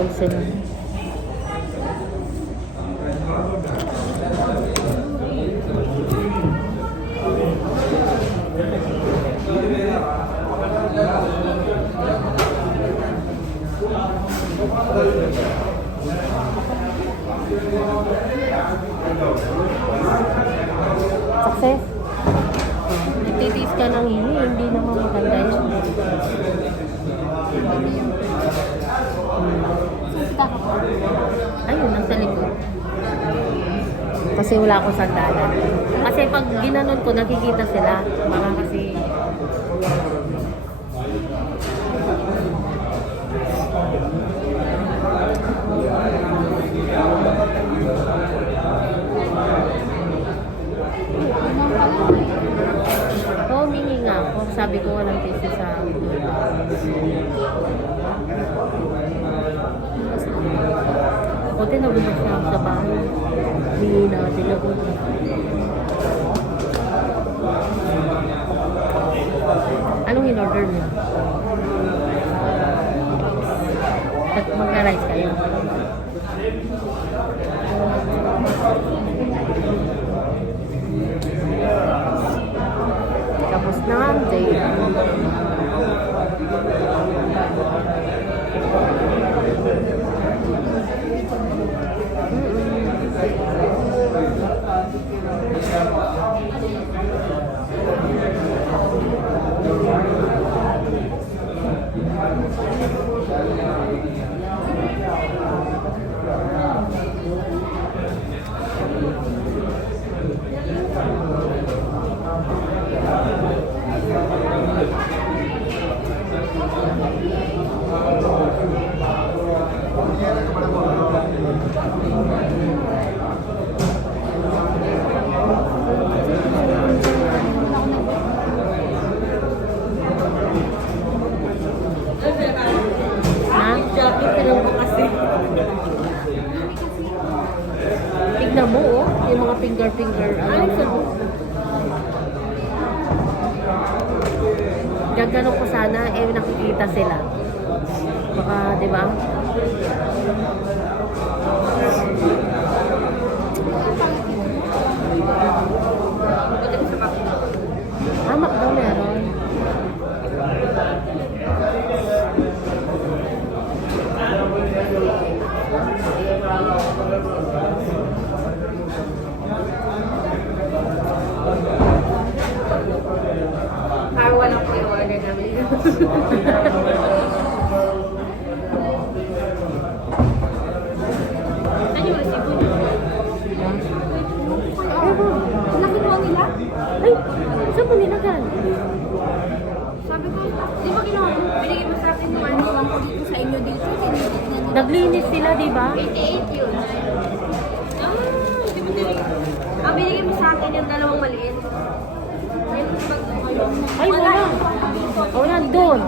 naman sila. Success. Nagtitiis ka ng hindi naman maganda yun. Ayun, nasa likod. Kasi wala akong sandalan. Kasi pag ginanon ko, nakikita sila. Baka kasi... Oo, humingi nga ako. Sabi ko walang piso sa buti nabulog siya sa bahay. Humingi natin ako. Anong in-order niyo? Mag-rice kayo. Tapos na ang day. Tignan mo, oh. Yung mga finger. Gagano ko sana, nakikita sila. Baka, di ba? Hamak daw meron. Karwa lang po yung order namin. Ano yung resibo niyo? Nakinuha nila? Ay, saan mo nilagay? Sabi ko, di ba ginawa mo? Binigay mo sa akin nung ano lang ko dito sa inyo dito. Naglinis sila, di ba? 88 yun. Di ba din? Ang binigay mo sa akin yung dalawang maliit. Ay, wala. Oh, nandun.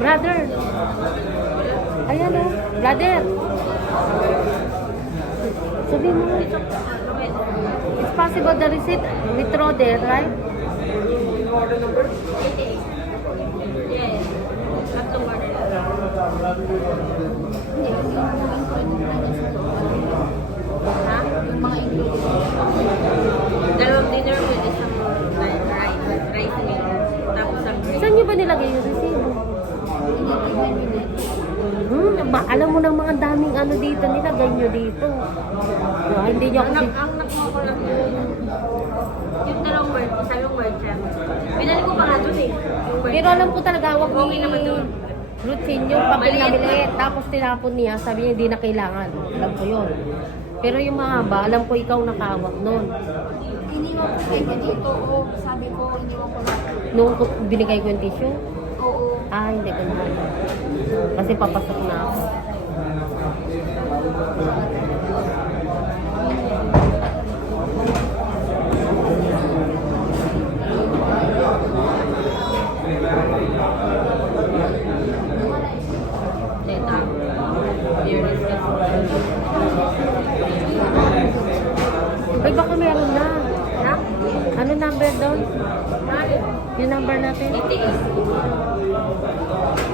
Brother. Ayan o. Brother. Sabihin mo. It's possible the receipt withdraw there, right? Order number? 88. Yes. Tatlong order. Ha? Yung mga dalawang dinner with isang rice meal. Tapos ang drink. Saan nyo ba nilagay yung receipt? Alam mo ng mga daming ano dito, nilagay nyo dito. Hindi nyo ako... Ang nakuha ko lang yung dalawang word, isang word siya. Binalik ko pa nga dun eh. Pero alam ko talaga, wag okay naman dun. routine yung papel na maliit. Tapos tinapon niya, sabi niya hindi na kailangan. Alam ko yun. Pero yung mahaba, alam ko ikaw nakahawak nun. Iniwan ko kayo dito, sabi ko, iniwan ko na. Nung binigay ko yung tissue? Oo. Hindi ko na. Kasi papasok na ako. Ay, baka meron na. Na? Ano number doon? Yung number natin? 88.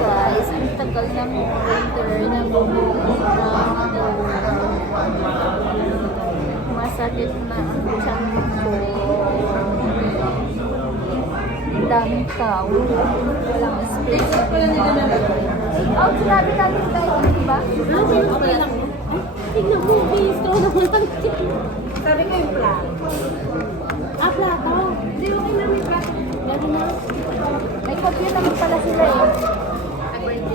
Guys, ang tagal ng order na masakit na ang tiyan ko. Ang daming tao. Walang space. Oh, sinabi natin tayo, di ba? Tignan mo, gusto ko naman lang. Sabi ko yung plan. Plato. Hindi, okay na may plan. Meron na. May compute naman pala sila eh. Agreed.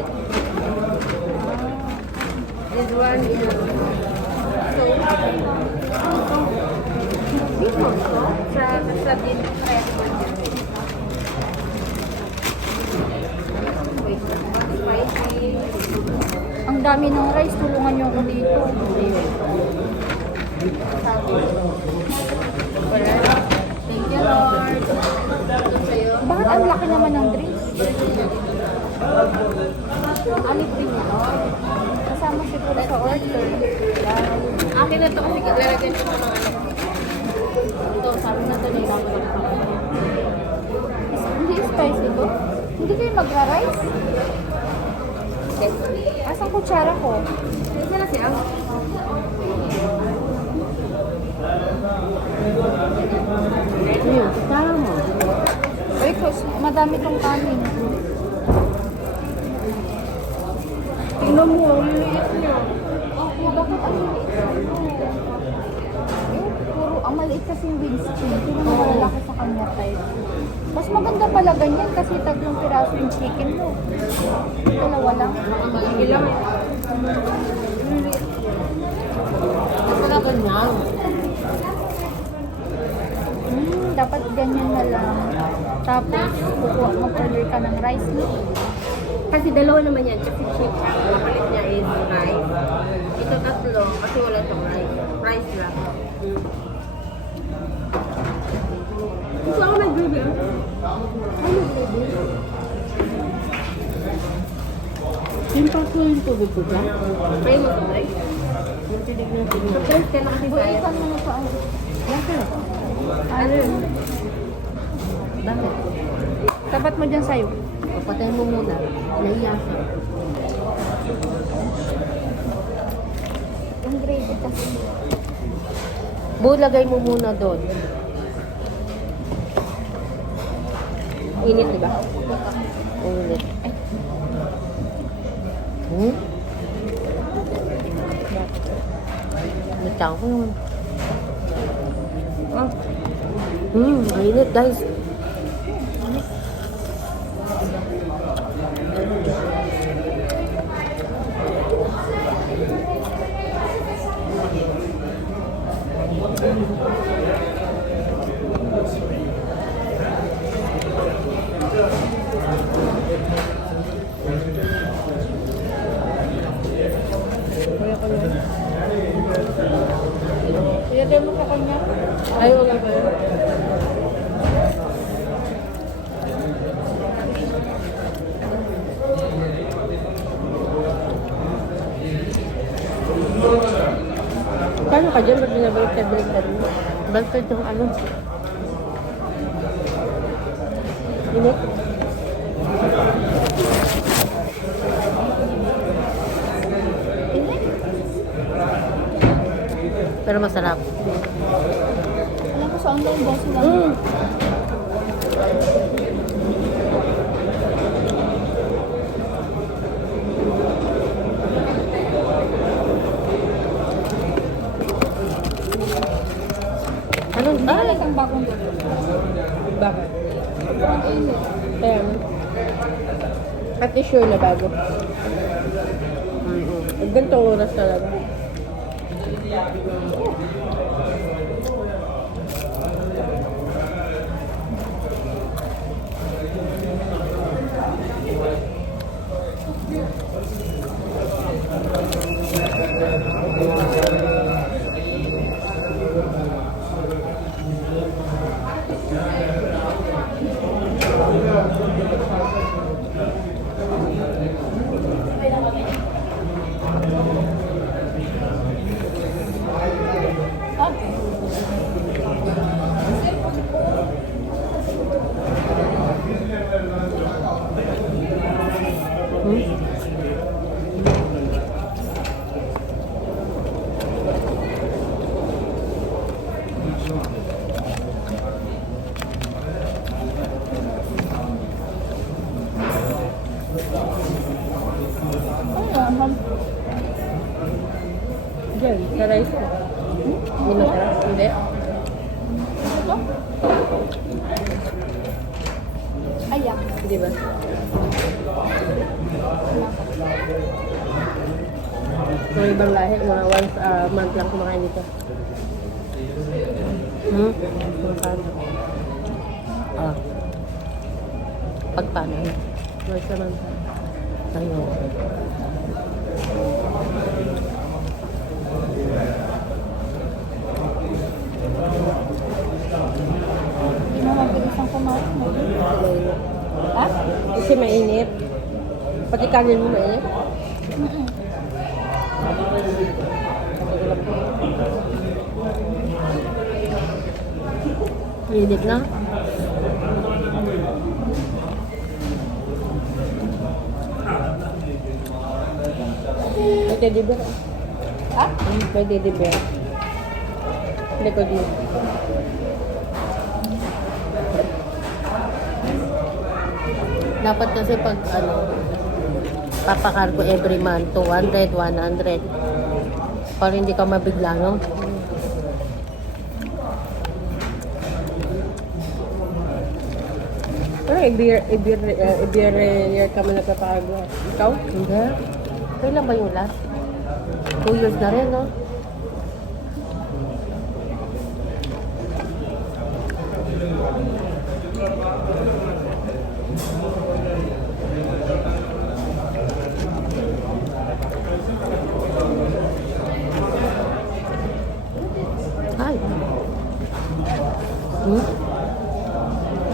This one is sa din kaya spicy. Ang dami ng rice, tulungan niyo ako dito. Thank you, Lord. Ito sa'yo. Bakit ang laki naman ng drinks? Alit din ito. Kasama siguro sa order. Akin na to kasi lalagyan ko ng mga ano. Ito, sabi na to nila. Hindi spicy to? Hindi kayo magra-rice? Yes. Asang kutsara ko? Isa na siya. Ayun, kasama mo. Uy, madami tong kanin. Tingnan mo, ang liit niya. Oh, bakit ang liit? Puro, ang maliit kasi yung Winston. Pero malalaki sa kanya type. Mas maganda pala ganyan kasi tatlong piraso yung chicken mo. Dalawa lang. Sige lang eh. Wala ganyan. Dapat ganyan na lang. Tapos, mag-order ka ng rice, no? Kasi dalawa naman yan. Kasi chip ang kapalit niya is rice. Ito tatlo kasi wala itong rice. Rice lang. Gusto ako may gravy. Ano gravy? Yung paso yung tubig ko dyan. Try mo ito, right? Yung tinig na tinig. Surprise ka na kasi Uy, tayo. ikan mo na sa Yan ka. ano? Bakit? Tapat mo dyan sa'yo. Papatay mo muna. Naiya siya. Yung gravy kasi. Lagay mo muna doon. Init, di ba? Init. Nagtang ko naman. Init guys. Ilagay mo sa kanya. Ay, wala ba yun? Kano ka dyan? Ba't binabalik-balik mo? Baliktad yung ano? Init? Pero masarap. Alam ko sa online boss lang. Ano? Ay, ang bagong luto. Bakit? Sobrang init. Kaya ano? Pati sure na bago. Ganitong oras talaga. Diyan, sa rice. Hindi masarap? Hindi. Ayan. Di ba? Mga ibang lahi, mga once a month lang kumakain dito. Kumakain. Ah. Pagpano? Once a month. Ayun. Hindi mo mabilis ang kumain. No? Ha? Kasi mainit. Pati kanin mo mainit. Init na? May teddy bear. Ha? May teddy bear. Hindi ko din. Dapat kasi pag papakargo every month, 200, 100. Para hindi ka mabigla, no? Pero i-beer ka mo nagpapakargo. Ikaw? Hindi. Kailan ba yung last? 2 years na rin, no? Ay.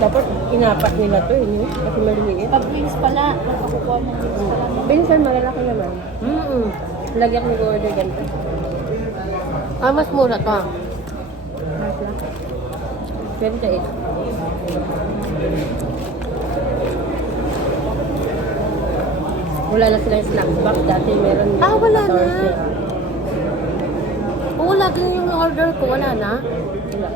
Dapat inapat nila to eh. Kasi maliliit. Pag wings pala, nakakukuha ng wings pala. Pinsan, malalaki naman. Lagyan ko order ganito. Ah, mas mura to. 28. Wala na silang snacks box. Dati meron. Ah, wala na. 14. Oo, lagi yung order ko. Wala na. Wala.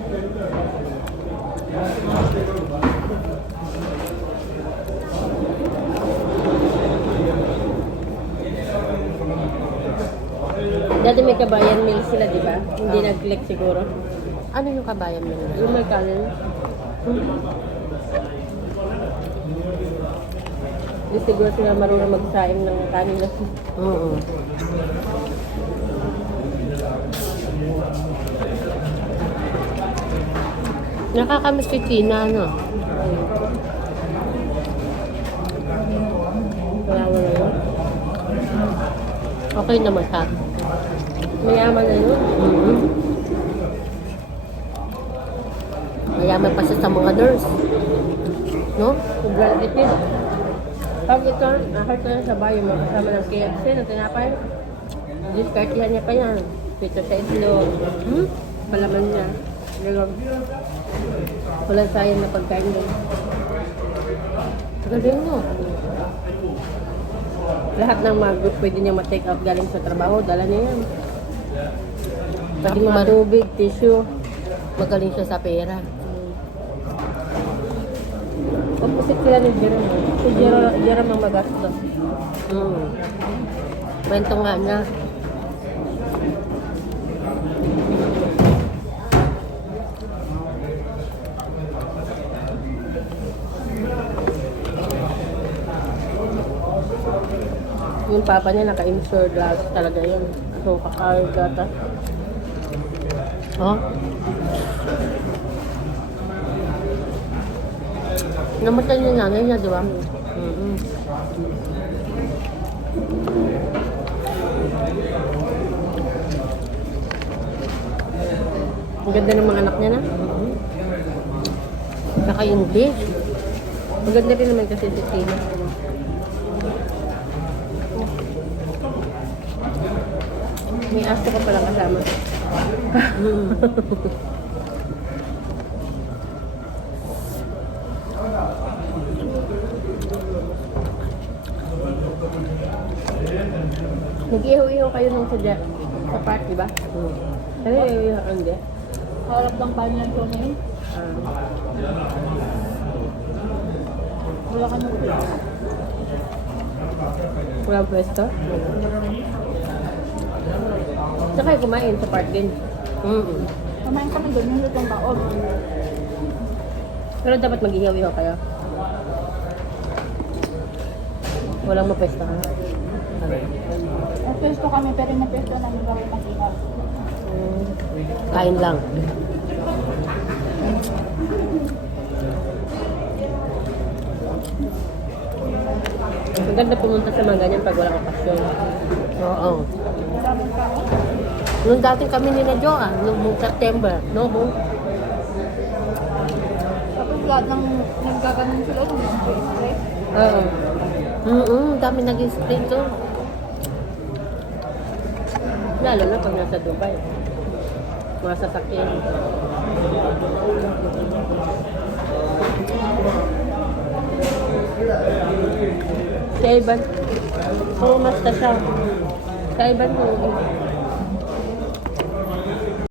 Dati may kabayan meal sila, di ba? Hindi nag-click siguro. Ano yung kabayan mo nila? Yung may kanin. Hindi siguro sila marunong magsaing ng kanin na. Oo. Nakakamiss si Tina, no? Wala yun. Okay naman siya. Mayaman na yun. Mayaman pa siya sa mga nurse. No? Sobrang tipid. Pag ito, ahal ko yan sa bayo, makasama ng KFC na tinapay. Discartihan niya pa yan. Pito sa itlog. Palaman niya. Ganun. Walang sayang na pagkain doon. Galing mo. Lahat ng mga group pwede niya ma-take up galing sa trabaho. Dala niya yan. Pati Magaling mga tubig, tissue. Magaling siya sa pera. Opposite sila ni Jerome. Si Jerome ang magastos. Kwento nga niya. Yung papa niya naka-insured lahat talaga yun. So, kakagata. Oh? Namatay yung nanay niya, di ba? Ganda ng mga anak niya na. Naka-English. Maganda rin naman kasi si Tina. May aso ka palang kasama. Nag-ihaw-ihaw kayo nung sa party ba? Ano ihaw-ihaw ka hindi? Harap lang pa niyan ko ngayon. Wala ka nung Walang pwesto? Saan kayo kumain sa park din? Kumain kami doon yung lutong baon. Pero dapat mag-ihaw-ihaw kayo. Walang mapwestahan. Napesto kami pero napesto namin kami mag-ihaw. Kain lang. Ang ganda pumunta sa mga ganyan pag walang okasyon. Oo. Nung dating kami ni na Jo, nung September, no? Tapos lahat ng naggaganon sila ng spray. Oo. Dami nag-spray to. Lalo na pag nasa Dubai. Mga sasakyan. Sa Iban, pumasta siya. Sa Iban mo,